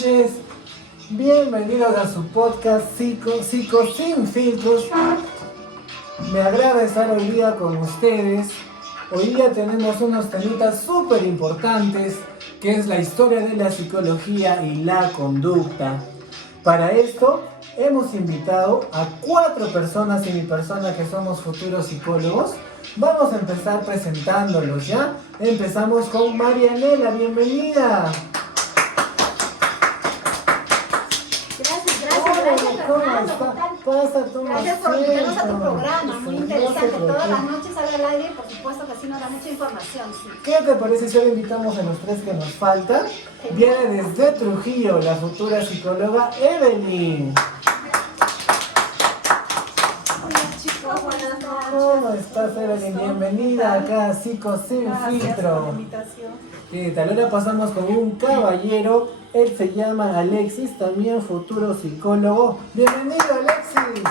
noches. Bienvenidos a su podcast Psico Sin Filtros. Me agrada estar hoy día con ustedes. Hoy día tenemos unos temitas súper importantes, que es la historia de la psicología y la conducta. Para esto hemos invitado a 4 personas y mi persona que somos futuros psicólogos. Vamos a empezar presentándolos, ¿ya? Empezamos con Marianela, bienvenida. Gracias, ¿Cómo Fernando. está? ¿Qué tal? Pasa tu Gracias por invitarnos a tu asiento. programa, muy Sí, interesante. no se Todas las preocupe. noches sale al aire, por supuesto que así nos da mucha información. Sí. ¿Qué te parece si ahora invitamos a los 3 que nos faltan? Viene desde Trujillo la futura psicóloga Evelyn. Hola chicos, buenas noches. ¿Cómo estás, Evelyn? Bienvenida acá a Psico Sin Filtro. ¿Qué tal? Ahora pasamos con un caballero. Él se llama Alexis, también futuro psicólogo. Bienvenido, Alexis.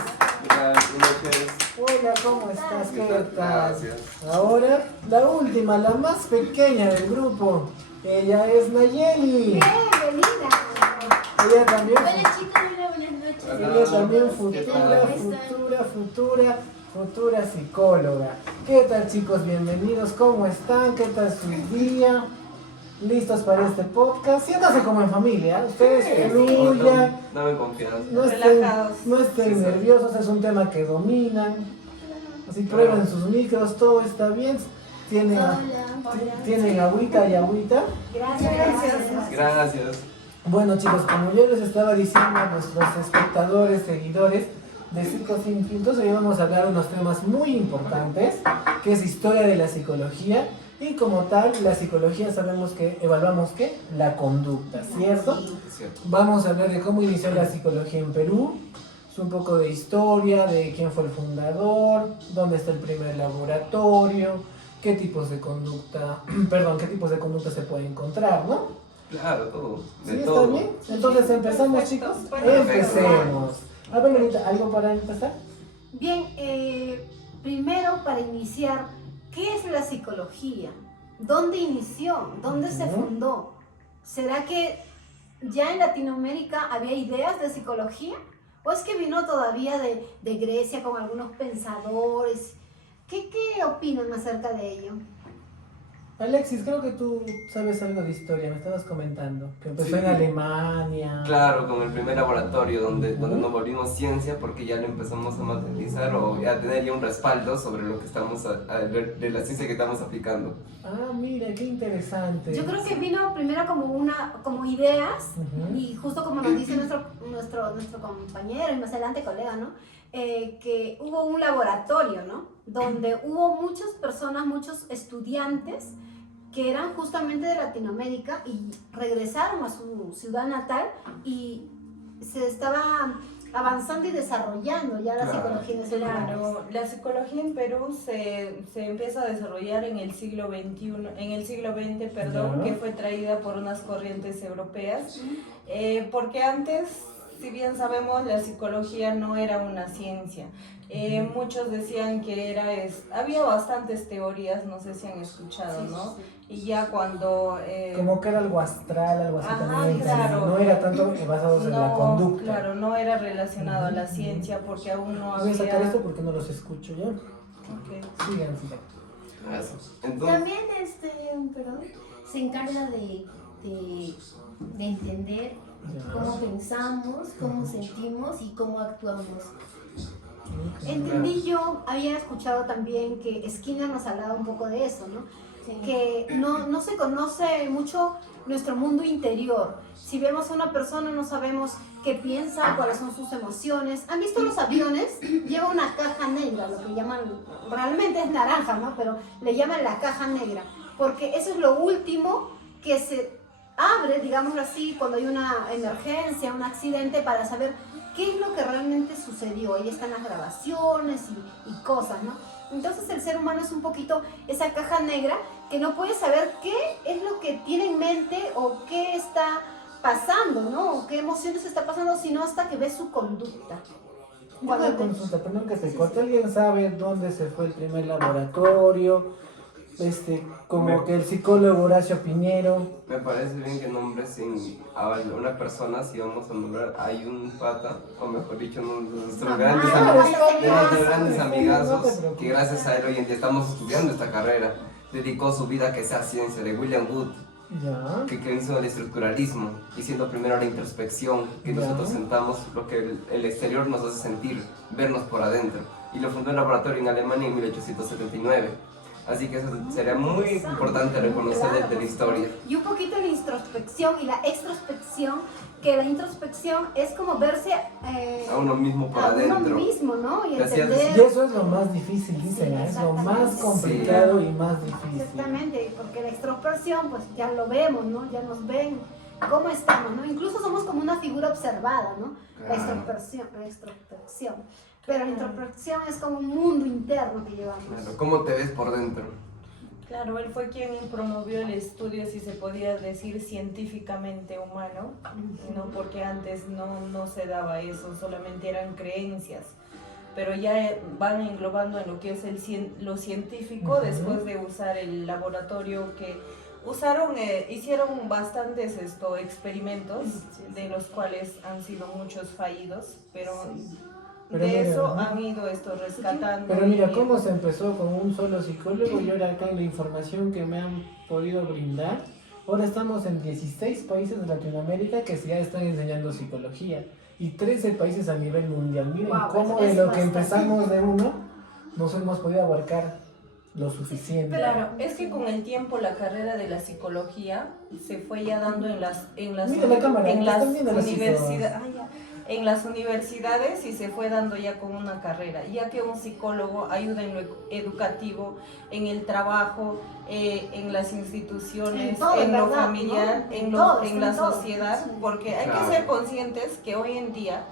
Buenas noches. Hola, ¿cómo estás? ¿Qué tal? Gracias. Ahora, la última, la más pequeña del grupo. Ella es Nayeli. Bienvenida. Ella también, Hola chicos, hola, buenas noches. ella también ¿Qué tal? futura psicóloga. ¿Qué tal, chicos? Bienvenidos. ¿Cómo están? ¿Qué tal su día? ¿Listos para este podcast? Siéntanse como en familia. Ustedes fluyan. Dame confianza. No estén Sí, sí. nerviosos, es un tema que dominan. Así prueben sus micros, todo está bien. Tienen, tienen agüita y agüita. Gracias. Gracias. Bueno, chicos, como yo les estaba diciendo a nuestros espectadores, seguidores de Psico Sin Filtros, hoy vamos a hablar de unos temas muy importantes, que es historia de la psicología. Y como tal, la psicología sabemos que evaluamos ¿qué? La conducta, ¿cierto? Es cierto. Vamos a hablar de cómo inició la psicología en Perú, es un poco de historia, de quién fue el fundador, dónde está el primer laboratorio, qué tipos de conducta, qué tipos de conducta se puede encontrar, ¿no? Claro, todo. ¿Sí De está todo. bien? Entonces empezamos, chicos. Empecemos. A ver, Lenita, ¿algo para empezar? Bien, primero para iniciar, ¿qué es la psicología? ¿Dónde inició? ¿Dónde se fundó? ¿Será que ya en Latinoamérica había ideas de psicología? ¿O es que vino todavía de Grecia con algunos pensadores? ¿Qué opinan acerca de ello? Alexis, creo que tú sabes algo de historia, me estabas comentando, que empezó Sí. en Alemania. Claro, con el primer laboratorio donde Ujú. nos volvimos ciencia porque ya lo empezamos a materializar o ya tener ya un respaldo sobre lo que estamos de la ciencia que estamos aplicando. Ah, mira, qué interesante. Yo creo que vino primero como ideas, Ujú. y justo como nos dice nuestro compañero y más adelante colega, ¿no? Que hubo un laboratorio, ¿no? Donde hubo muchas personas, muchos estudiantes que eran justamente de Latinoamérica y regresaron a su ciudad natal y se estaba avanzando y desarrollando ya la Claro. psicología en ese lugar. Claro, la psicología en Perú se empieza a desarrollar en el siglo XX, Ya. que fue traída por unas corrientes europeas, porque antes, si bien sabemos, la psicología no era una ciencia. Muchos decían que había bastantes teorías, no sé si han escuchado, ¿no? Y ya cuando... Como que era algo astral, algo así Ajá, también. claro. No era tanto basados en la conducta. Claro, no era relacionado a la ciencia porque aún no Voy a sacar había... esto porque no los escucho yo. Ok. Sigan. Eso. Entonces, También, perdón, se encarga de entender Ya. cómo pensamos, cómo sentimos y cómo actuamos. Entendí yo, había escuchado también que Skinner nos hablaba un poco de eso, ¿no? Que no se conoce mucho nuestro mundo interior. Si vemos a una persona no sabemos qué piensa, cuáles son sus emociones. ¿Han visto los aviones? Lleva una caja negra, lo que llaman, realmente es naranja, ¿no? Pero le llaman la caja negra, porque eso es lo último que se abre, digámoslo así, cuando hay una emergencia, un accidente, para saber qué es lo que realmente sucedió. Ahí están las grabaciones y cosas, ¿no? Entonces el ser humano es un poquito esa caja negra que no puede saber qué es lo que tiene en mente o qué está pasando, ¿no? O qué emociones está pasando, sino hasta que ve su conducta. Una consulta, perdón que se corte. ¿Alguien sabe dónde se fue el primer laboratorio? como que el psicólogo Horacio Piñero. Me parece bien que nombres a una persona, si vamos a nombrar, hay un pata, o mejor dicho, uno de nuestros grandes no, amigos, no, de nuestros no, grandes no, amigazos, no te preocupes. que gracias a él hoy en día estamos estudiando esta carrera. Dedicó su vida a que sea ciencia, de William Wood, Ya. que hizo el estructuralismo, diciendo primero la introspección, que Ya. nosotros sentamos lo que el exterior nos hace sentir, vernos por adentro. Y lo fundó en laboratorio en Alemania en 1879. Así que eso sería muy importante reconocer Claro, de la historia. Y un poquito la introspección y la extrospección, que la introspección es como verse A uno mismo por a uno adentro. mismo, ¿no? Y Gracias. Y entender. eso es lo más difícil, dicen, Sí, es lo más exactamente. complicado y más difícil. Exactamente, porque la extrospección, pues ya lo vemos, ¿no? Ya nos ven cómo estamos, ¿no? Incluso somos como una figura observada, ¿no? La Claro. extrospección. Pero la introspección es como un mundo interno que llevamos. Claro, ¿cómo te ves por dentro? Claro, él fue quien promovió el estudio, si se podía decir, científicamente humano, ¿no? Porque antes no se daba eso, solamente eran creencias. Pero ya van englobando en lo que es lo científico, Ujú. después de usar el laboratorio que hicieron bastantes experimentos, de los cuales han sido muchos fallidos, pero Pero de mira, eso ¿no? han ido rescatando. Pero mira, y- cómo se empezó con un solo psicólogo y ahora acá en la información que me han podido brindar, ahora estamos en 16 países de Latinoamérica que ya están enseñando psicología y 13 países a nivel mundial. Miren Wow, cómo es de lo que bastante. empezamos de uno, nos hemos podido abarcar lo suficiente. Claro, es que con el tiempo la carrera de la psicología se fue ya dando en las Mira la cámara, en te las están viendo los universidades, en las universidades y se fue dando ya como una carrera, ya que un psicólogo ayuda en lo educativo, en el trabajo, en las instituciones, En todo, en lo ¿verdad? familiar, ¿No? en Todo, en la en todo. sociedad, Sí. porque hay Claro. que ser conscientes que hoy en día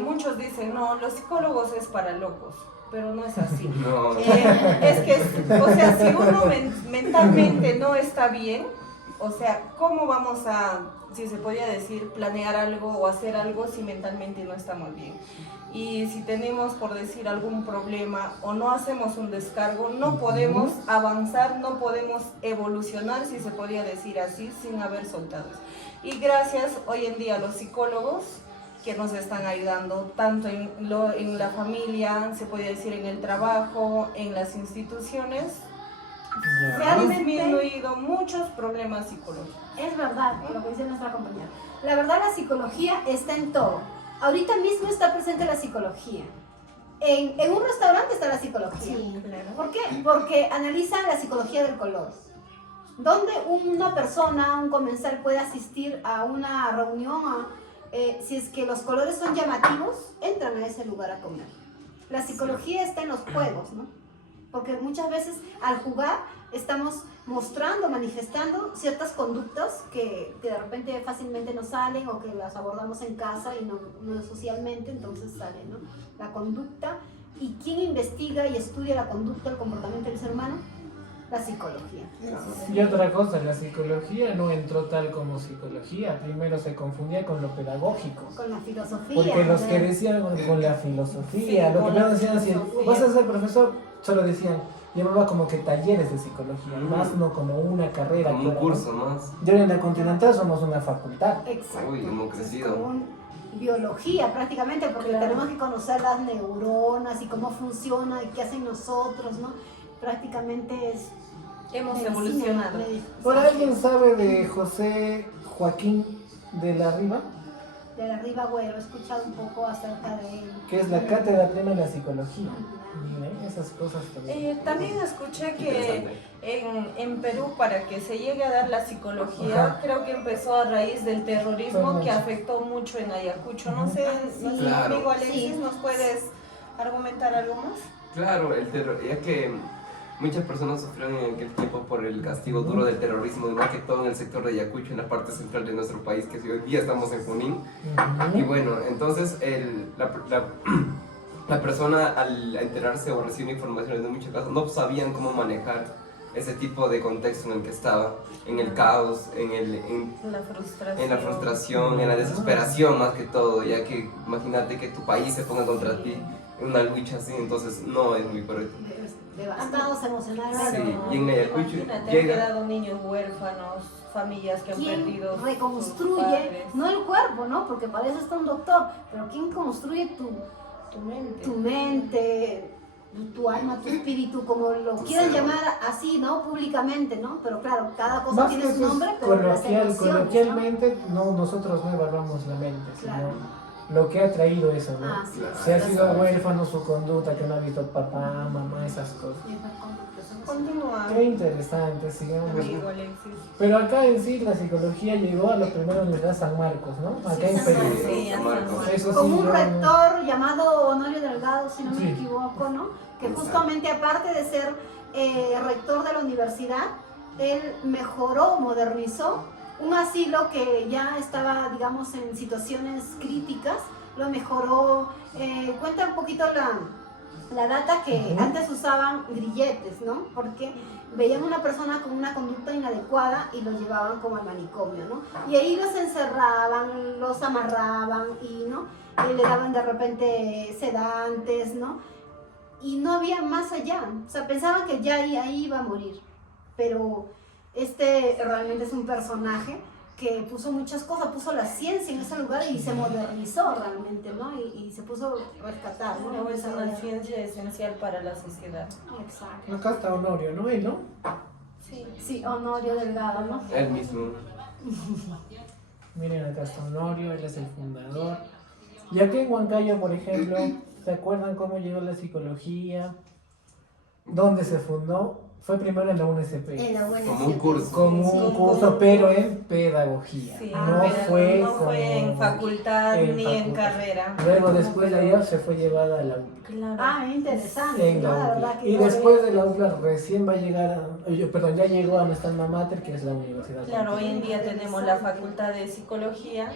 muchos dicen, no, los psicólogos es para locos, pero no es así. No, Es que, o sea, si uno mentalmente no está bien, o sea, ¿cómo vamos a, si se podía decir, planear algo o hacer algo si mentalmente no estamos bien? Y si tenemos, por decir, algún problema o no hacemos un descargo, no podemos avanzar, no podemos evolucionar, si se podía decir así, sin haber soltado eso. Y gracias hoy en día a los psicólogos que nos están ayudando tanto en la familia, se podría decir en el trabajo, en las instituciones. Ya. Se han disminuido muchos problemas psicológicos. Es verdad lo que dice nuestra compañera. La verdad, la psicología está en todo. Ahorita mismo está presente la psicología. En un restaurante está la psicología. Sí. ¿Por qué? Porque analizan la psicología del color. Donde una persona, un comensal puede asistir a una reunión, si es que los colores son llamativos, entran a ese lugar a comer. La psicología está en los juegos, ¿no? Porque muchas veces al jugar estamos mostrando, manifestando ciertas conductas que de repente fácilmente nos salen o que las abordamos en casa y no socialmente, entonces sale, ¿no? La conducta. ¿Y quién investiga y estudia la conducta, el comportamiento del ser humano? La psicología. Y otra cosa, la psicología no entró tal como psicología, primero se confundía con lo pedagógico. Con la filosofía. Porque los que ¿no? decían con la filosofía, Sí, lo que con no la decían así, filosofía. vas a ser profesor, solo decían, llamaba como que talleres de psicología, más no como una carrera. como un clara, curso ¿no? más. Y ahora en la Continental somos una facultad. Exacto. Uy, hemos crecido. Como biología prácticamente, porque Claro. tenemos que conocer las neuronas y cómo funciona y qué hacen nosotros, ¿no? Prácticamente es Hemos medicina, evolucionado. ¿Por alguien sabe de José Joaquín de la Riva? De la Riva Agüero, he escuchado un poco acerca de él. Que es la cátedra plena de la psicología. Miren, esas cosas también. También escuché que Interesante. en Perú, para que se llegue a dar la psicología, Ajá. creo que empezó a raíz del terrorismo Ajá. que afectó mucho en Ayacucho. No sé, Sí. nuestro Claro. amigo Alexis, Sí. ¿nos puedes argumentar algo más? Claro, ya que muchas personas sufrieron en aquel tiempo por el castigo duro del terrorismo, más que todo en el sector de Ayacucho, en la parte central de nuestro país, que hoy día estamos en Junín. Ujú. Y bueno, entonces la persona al enterarse o recibir información en muchos casos no sabían cómo manejar ese tipo de contexto en el que estaba, en el caos, en La frustración. la frustración, en la desesperación más que todo, ya que imagínate que tu país se ponga contra ti en una lucha así, entonces no es muy correcto. devastados emocionalmente. Sí, y en Ayacucho Imagínate, han llega- quedado niños huérfanos, familias que han perdido ¿Quién sus reconstruye, padres. no el cuerpo, ¿no? Porque para eso está un doctor, pero quién construye Tu mente. tu mente, tu alma, tu espíritu, como lo quieran Sí. llamar así, ¿no? Públicamente, ¿no? Pero claro, cada cosa Más tiene que su eso nombre, es pero las coloquial, emociones, coloquialmente no, nosotros no evaluamos la mente, sino Claro. lo que ha traído eso, ¿no? Ah, sí. Claro. Si ha sido huérfano, su conducta, que no ha visto papá, mamá, esas cosas. Sí, esas conductas son así. Continúa, Qué interesante, sigamos. amigo Alexis. Pero acá en sí la psicología llegó a lo primero en la Universidad San Marcos, ¿no? Acá en San Perú. Marcos. Sí, San Marcos. Eso Con sí, un yo- rector llamado Honorio Delgado, si no me Sí. equivoco, ¿no? Que Exacto. justamente aparte de ser rector de la universidad, él mejoró, modernizó un asilo que ya estaba, digamos, en situaciones críticas, lo mejoró. Cuenta un poquito la data que Ujú. antes usaban grilletes, ¿no? Porque veían una persona con una conducta inadecuada y los llevaban como al manicomio, ¿no? Y ahí los encerraban, los amarraban y, ¿no? Le daban de repente sedantes, ¿no? Y no había más allá, o sea, pensaban que ya ahí iba a morir, pero este realmente es un personaje que puso muchas cosas, puso la ciencia en ese lugar y se modernizó realmente, ¿no? Y se puso a rescatar, ¿no? No, es una ciencia esencial para la sociedad. Exacto. Acá está Honorio, ¿no? Él, ¿no? Sí. Sí, Honorio Delgado, ¿no? Él mismo. Miren, acá está Honorio, él es el fundador. Y aquí en Huancayo, por ejemplo, ¿se acuerdan cómo llegó la psicología? ¿Dónde se fundó? Fue primero en la UNSP. En la buena Como un curso. Como Sí, un como curso, un pero curso. en pedagogía. Sí, no pero fue, no fue en como facultad en ni en facultad. carrera. Luego, Como después de pero- allá, se fue llevada a la UCLA. Claro. Ah, interesante, En ¿no? la La UCLA. verdad que Y no después sabía. de la UCLA recién va a llegar, perdón, ya llegó a nuestra alma mater, que es la Universidad. Claro, hoy Católica. en día tenemos la facultad de psicología.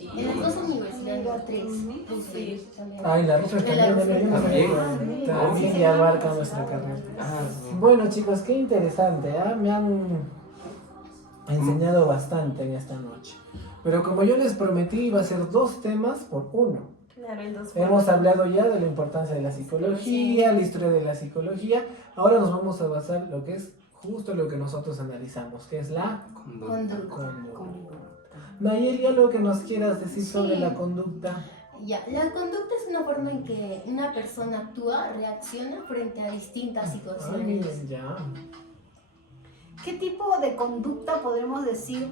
En las dos universidades, tres. Sí. Ah, en la Rosa En la también, Rosa yo no sabía también. que también ya abarca nuestra carrera. Ah, sí. Bueno chicos, qué interesante, ¿ah? Me han enseñado bastante en esta noche. Pero como yo les prometí, iba a ser 2 temas por uno. Claro, el dos Hemos hablado ya de la importancia de la psicología, la historia de la psicología. Ahora nos vamos a basar lo que es justo lo que nosotros analizamos, que es la Conducta. conducta. Nayeli, algo que nos quieras decir sobre Sí. la conducta. Ya, la conducta es una forma en que una persona actúa, reacciona frente a distintas Ah, situaciones. miren, ya. ¿Qué tipo de conducta podremos decir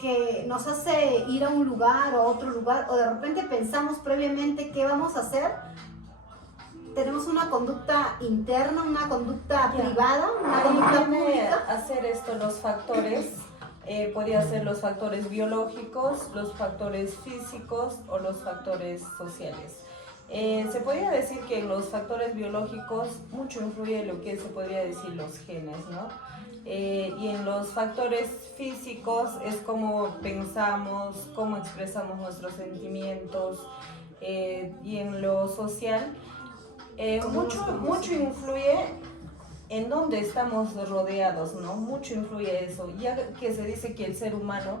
que nos hace ir a un lugar o a otro lugar, o de repente pensamos previamente qué vamos a hacer? Tenemos una conducta interna, una conducta Ya. privada, una Ahí conducta viene pública. a hacer esto los factores. Podría ser los factores biológicos, los factores físicos o los factores sociales. Se podría decir que en los factores biológicos mucho influye lo que se podría decir los genes, ¿no? Y en los factores físicos es cómo pensamos, cómo expresamos nuestros sentimientos, y en lo social mucho influye en dónde estamos rodeados, ¿no? Mucho influye eso, ya que se dice que el ser humano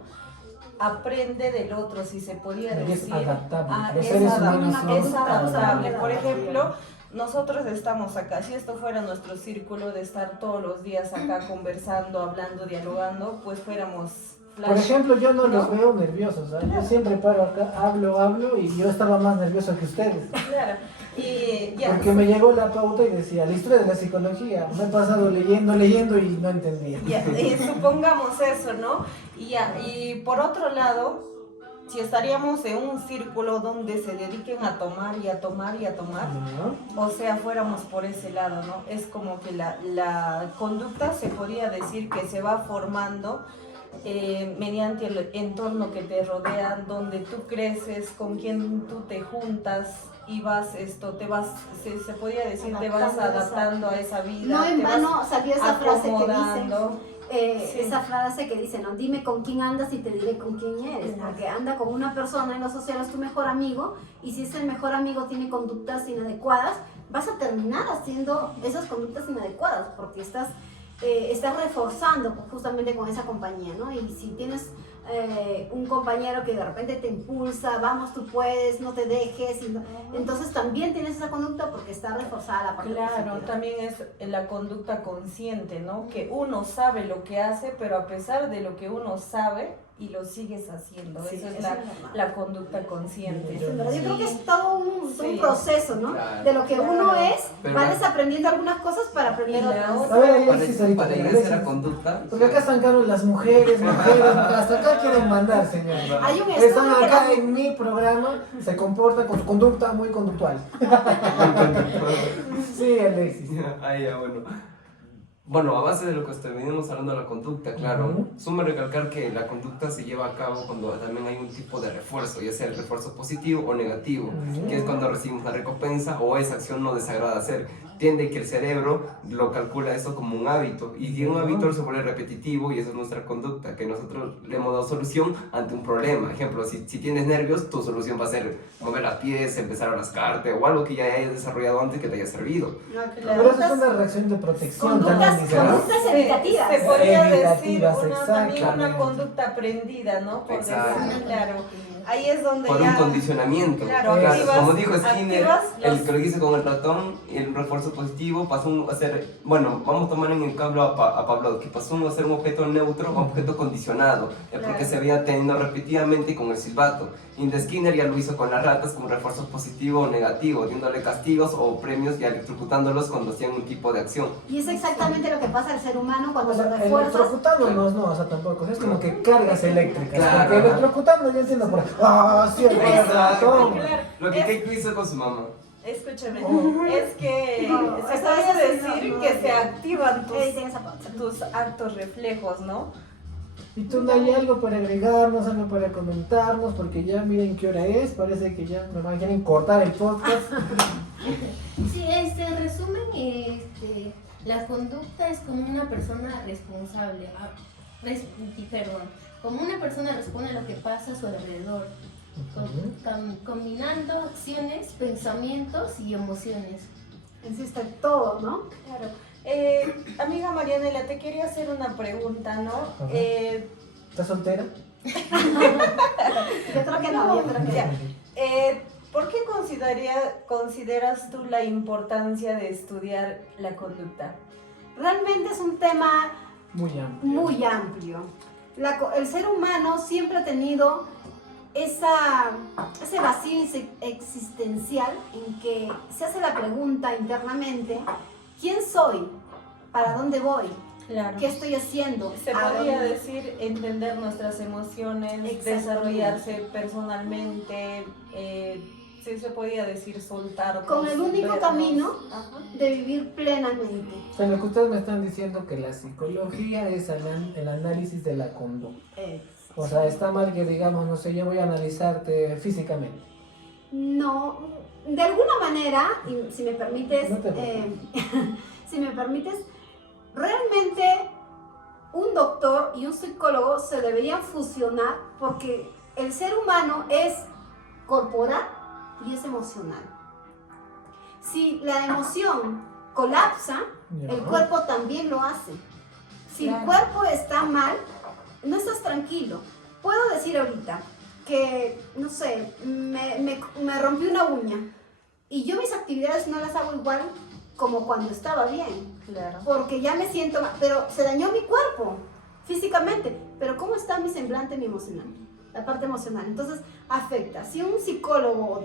aprende del otro, si se podía Y es decir. adaptable. Los Es seres humanos adaptable, son es adaptable. adaptables. Por ejemplo, nosotros estamos acá, si esto fuera nuestro círculo de estar todos los días acá conversando, hablando, dialogando, pues fuéramos flash. Por ejemplo, yo no los ¿no? veo nerviosos, ¿ah? Yo siempre paro acá, hablo y yo estaba más nervioso que ustedes. Claro, y ya. Porque me llegó la pauta y decía, la historia de la psicología, me he pasado leyendo y no entendía. Ya, supongamos eso, ¿no? Y por otro lado, si estaríamos en un círculo donde se dediquen a tomar y a tomar y a tomar, ¿No? o sea, fuéramos por ese lado, ¿no? Es como que la conducta se podría decir que se va formando mediante el entorno que te rodea, donde tú creces, con quien tú te juntas y vas, se podría decir, te vas adaptando a esa vida. No en te vas vano salió esa frase que dice, acomodando. Sí. esa frase que dice, no, dime con quién andas y te diré con quién eres, porque anda con una persona en lo social, es tu mejor amigo, y si ese mejor amigo tiene conductas inadecuadas, vas a terminar haciendo esas conductas inadecuadas, porque estás reforzando justamente con esa compañía, ¿no? Y si tienes un compañero que de repente te impulsa, vamos, tú puedes, no te dejes. Entonces también tienes esa conducta porque está reforzada la parte Claro, positiva. también es la conducta consciente, ¿no? Que uno sabe lo que hace, pero a pesar de lo que uno sabe, y lo sigues haciendo. Sí, Eso es eso la, es normal. la conducta consciente. Yo creo que Sí. es todo un Sí. proceso, ¿no? Claro. De lo que uno Claro. es, Pero vas va- desaprendiendo algunas cosas para aprender Y la otras. otra- A ver, Alexis, ahorita. Para llegar a Alexis. esa conducta. Porque acá están caros las mujeres, hasta acá quieren mandar, señor. Hay un Están estudio que acá la- en mi programa, se comportan con su conducta muy conductual. Sí, Alexis. Ah, ya, bueno. Bueno, a base de lo que venimos hablando de la conducta, claro, Ujú. sume recalcar que la conducta se lleva a cabo cuando también hay un tipo de refuerzo, ya sea el refuerzo positivo o negativo, Ujú. que es cuando recibimos una recompensa o esa acción no desagrada hacer. Tiende que el cerebro lo calcula eso como un hábito, y si un hábito se vuelve repetitivo, y eso es nuestra conducta, que nosotros le hemos dado solución ante un problema. Ejemplo, si tienes nervios, tu solución va a ser mover las pies, empezar a rascarte, o algo que ya hayas desarrollado antes que te haya servido. Pero eso es una reacción de protección también, dice, ¿no? Conductas evitativas. Se podría decir Evitativas, también exactamente. una conducta aprendida, ¿no? Por Exacto. decir, claro. Ahí es donde Por ya... un condicionamiento. Claro, activas- como dijo Skinner, activas el los- que lo hizo con el ratón, el refuerzo positivo pasó a ser, bueno, vamos a tomar en el cambio a Pablo, que pasó a ser un objeto neutro a un objeto condicionado, porque Claro. se había tenido repetidamente con el silbato. Y de Skinner ya lo hizo con las ratas como refuerzo positivo o negativo, dándole castigos o premios y electrocutándolos cuando hacían un tipo de acción. Y es exactamente lo que pasa al ser humano cuando O se sea, refuerza. electrocutándonos no, o sea, tampoco, es como que cargas eléctricas. Claro. Porque electrocutando yo entiendo por sí, el ratón. Claro, Lo que es- Keiko hizo con su mamá. Escúchame, Oh. es que No, se eso podría sí, decir no, que no. se activan Tiene esa parte. tus actos reflejos, ¿no? Y tú no hay algo para agregarnos, algo para comentarnos, porque ya miren qué hora es, parece que ya me quieren cortar el podcast. Sí, en resumen, la conducta es como una persona responsable, perdón, como una persona responde a lo que pasa a su alrededor, combinando acciones, pensamientos y emociones. Insiste todo, ¿no? Claro. Amiga Marianela, te quería hacer una pregunta, ¿no? Ajá. Eh, ¿Estás soltera? Yo creo que no, yo creo que Ya. no. ¿Por qué consideras tú la importancia de estudiar la conducta? Realmente es un tema Muy amplio. muy amplio. El ser humano siempre ha tenido ese vacío existencial en que se hace la pregunta internamente, ¿quién soy? ¿Para dónde voy? Claro. ¿Qué estoy haciendo? Se ¿A podría dónde? decir entender nuestras emociones, Exactamente. desarrollarse personalmente, sí se podría decir soltar. Con el único camino Ajá. de vivir plenamente. O sea, lo que ustedes me están diciendo que la psicología es el análisis de la conducta. O sea, está mal que digamos, no sé, yo voy a analizarte físicamente. No, de alguna manera, y si me permites, No te preocupes. si me permites, realmente un doctor y un psicólogo se deberían fusionar porque el ser humano es corporal y es emocional. Si la emoción colapsa, Ya. el cuerpo también lo hace. Si el Claro. cuerpo está mal, no estás tranquilo. Puedo decir ahorita que, no sé, me rompí una uña y yo mis actividades no las hago igual como cuando estaba bien, Claro. porque ya me siento mal, pero se dañó mi cuerpo físicamente, pero ¿cómo está mi semblante, mi emocional? La parte emocional. Entonces, afecta. Si un psicólogo,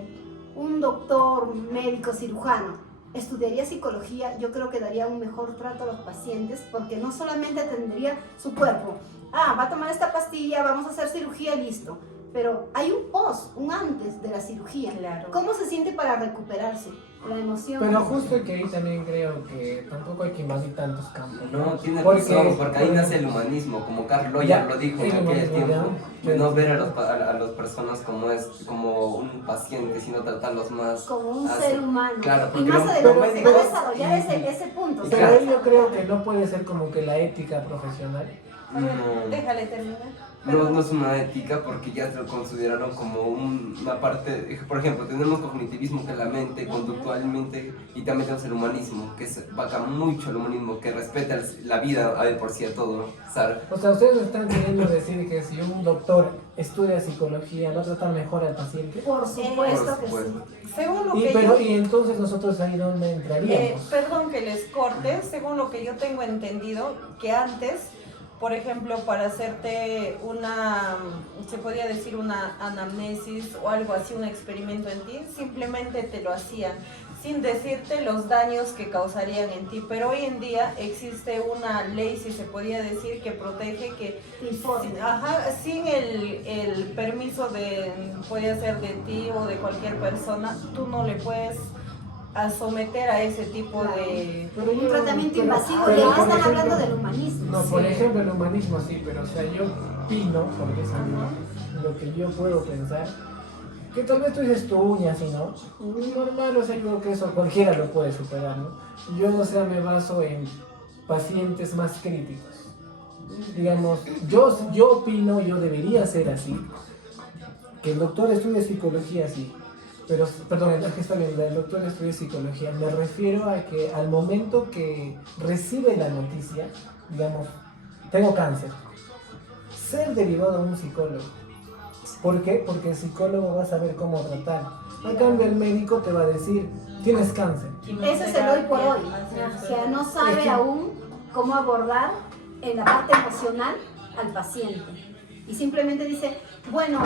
un doctor, médico, cirujano, estudiaría psicología, yo creo que daría un mejor trato a los pacientes, porque no solamente atendería su cuerpo. Ah, va a tomar esta pastilla, vamos a hacer cirugía, listo. Pero hay un post, un antes de la cirugía. Claro. ¿Cómo se siente para recuperarse? La emoción. Pero justo que ahí también creo que tampoco hay que invadir tantos campos. No, tiene Porque- razón, porque ahí nace el humanismo, como Carl Loya Ya, lo dijo el en aquel humanismo, tiempo, ya. no ver a las personas como un paciente, sino tratarlos más como un así. ser humano. Claro, Y porque más lo- adelante lo se médico- va a desarrollar y- ese punto. Pero ahí yo creo que no puede ser como que la ética profesional. A ver, No. déjale terminar. no es una ética porque ya se lo consideraron como una parte, por ejemplo, tenemos cognitivismo que es la mente, conductualmente, y también tenemos el humanismo, que vaca mucho el humanismo, que respeta la vida a de por sí a todo, ¿sabes? O sea, ustedes están queriendo decir que si un doctor estudia psicología, ¿va a tratar mejor al paciente? Por supuesto que Por sí. Según lo Y, que pero, yo... y entonces nosotros ahí donde entraríamos. Perdón que les corte, según lo que yo tengo entendido, que antes, por ejemplo, para hacerte una, se podría decir una anamnesis o algo así, un experimento en ti, simplemente te lo hacían sin decirte los daños que causarían en ti. Pero hoy en día existe una ley, si se podía decir, que protege que Te informe. sin el permiso de, podría ser de ti o de cualquier persona, tú no le puedes a someter a ese tipo de... Pero Un tratamiento pero- invasivo, pero, y ahí por están ejemplo, hablando del humanismo. No, por Sí. ejemplo, el humanismo sí, pero o sea, yo opino, porque es lo que yo puedo pensar, que tal vez tú dices tu uña así, ¿no? Normal, o sea, yo creo que eso cualquiera lo puede superar, ¿no? Yo, o sea, me baso en pacientes más críticos. Digamos, yo opino, yo debería ser así, que el doctor estudie psicología, sí. Pero, perdón, que está bien, el doctor estudia psicología. Me refiero a que al momento que recibe la noticia, digamos, tengo cáncer, ser derivado a un psicólogo. ¿Por qué? Porque el psicólogo va a saber cómo tratar. En cambio, el médico te va a decir, tienes cáncer. Ese es el hoy por hoy. O sea, no sabe aún cómo abordar en la parte emocional al paciente. Y simplemente dice, bueno,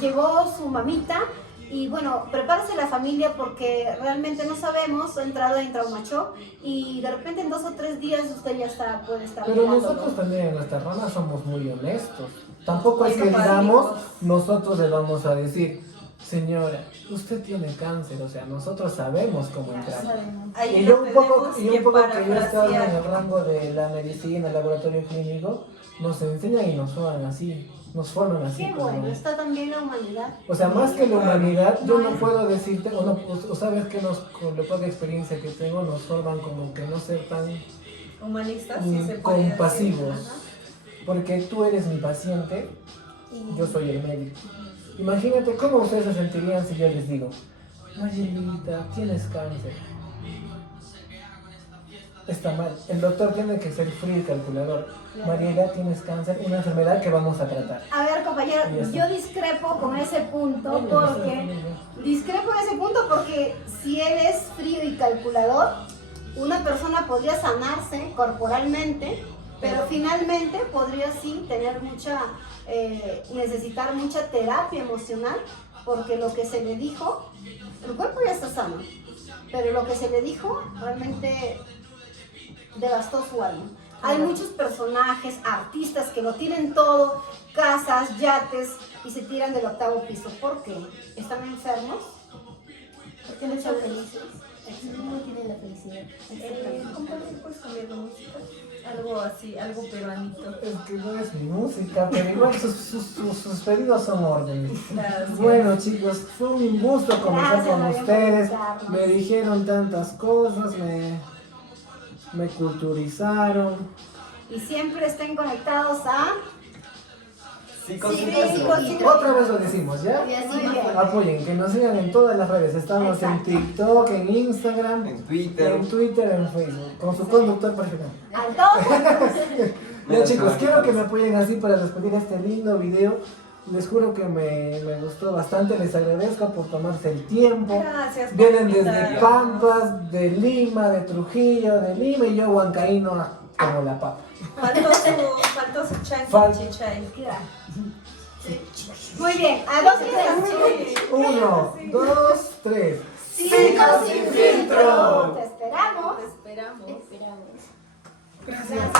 llegó su mamita y bueno, prepárese la familia porque realmente no sabemos, ha entrado en trauma shock y de repente en 2 o 3 días usted ya puede estar Pero mirándolo. nosotros también en nuestra rama somos muy honestos. Tampoco es que Muy digamos, empáticos. nosotros le vamos a decir, señora, usted tiene cáncer, o sea, nosotros sabemos cómo entrar. Ahí Y lo un poco tenemos que yo he estado en parafrasear. el rango de la medicina, el laboratorio clínico, nos enseñan y nos forman así, Qué como- bueno, está también la humanidad. O sea, más que la humanidad, yo no puedo decirte, o sabes que con la poca experiencia que tengo, nos forman como que no ser tan Humanistas, sí se puede compasivos. decir. Porque tú eres mi paciente, yo soy el médico. Imagínate cómo ustedes se sentirían si yo les digo, Marielita, tienes cáncer. Está mal. El doctor tiene que ser frío y calculador. Mariela, tienes cáncer, una enfermedad que vamos a tratar. A ver, compañero, Y ya está. yo discrepo con ese punto Oye, porque si él es frío y calculador, una persona podría sanarse corporalmente, pero finalmente podría sí tener necesitar mucha terapia emocional, porque lo que se le dijo, el cuerpo ya está sano, pero lo que se le dijo realmente devastó su alma. Hay muchos personajes, artistas que lo tienen todo, casas, yates, y se tiran del 8º piso. ¿Por qué? ¿Están enfermos? Porque no son felices. No tienen la felicidad. Compadre, ¿puedes cambiar de música? Algo así, algo peruanito. Es que no es mi música, pero igual sus pedidos son órdenes. Gracias. Bueno chicos, fue un gusto conversar Gracias, con María, por ustedes. invitarnos. Me dijeron tantas cosas, me culturizaron. Y siempre estén conectados a... Otra vez lo decimos, ¿ya? Y así Muy bien. más Apoyen, que nos sigan en todas las redes. Estamos Exacto. en TikTok, en Instagram, En Twitter. en Twitter, en Facebook. Con su conductor personal. A todos. Ya chicos, quiero que me apoyen así para despedir este lindo video. Les juro que me gustó bastante, les agradezco por tomarse el tiempo. Gracias por Vienen desde invitarme. Pampas, de Lima, de Trujillo, de Lima y yo huancaíno como la papa. Faltó su chanchi Fal- chichay. Muy bien, a 2 y 3. 1, 2, 3. Cinco sin filtro. Te esperamos. Te esperamos. esperamos. Gracias.